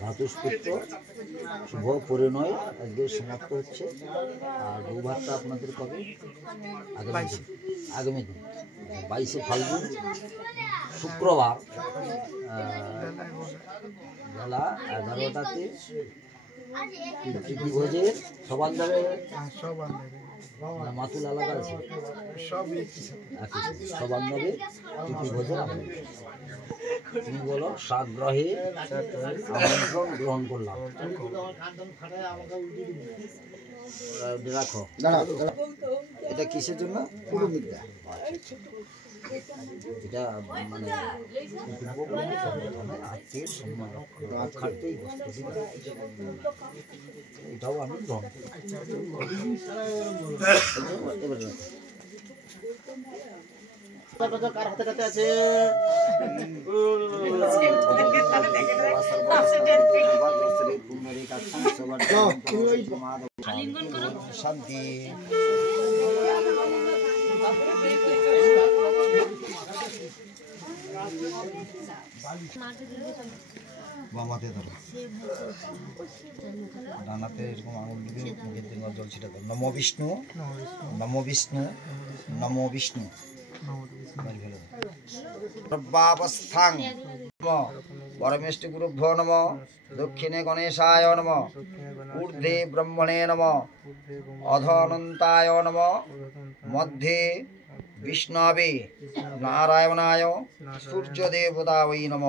ভ্রাতুষ্পুত্র শুভ পরিণয় আজকে সমাপ্ত হচ্ছে। আর বৌভাতটা আপনাদের কবে? আগামী দিন 22শে ফাল্গুন শুক্রবার বেলা 11টাতে ভোজের সবান্ধবে মাতুল আলাদা আছে, সবান্ধবে ভোজের তুমি বলো সাগ্রহে আমন্ত্রণ গ্রহণ করলাম। রাখো, এটা কিসের জন্য? পুরোমিদ্যা। এটা মানে আত্মীয় সম্মান রক্ষার্থেই বস্তু, এটাও আমি গ্রহণ করি। কার হাতে কাছে আছে? শান্তি। বামাতে ধরো, ডানাতে এরকম আঙুল দিবি, মুখের দিন জল ছিটা ধরো। নমো বিষ্ণু, নমো বিষ্ণু, নমো বিষ্ণু। সর্বাবস্থাং পরমেষ্টি গুরুভ্যো নম, দক্ষিণে গণেশায় নম, ঊর্ধ্বে ব্রহ্মণে নম, অধ অনন্তায় নম, মধ্যে বিষ্ণবে নারায়ণায়, সূর্যদেবতায় নম।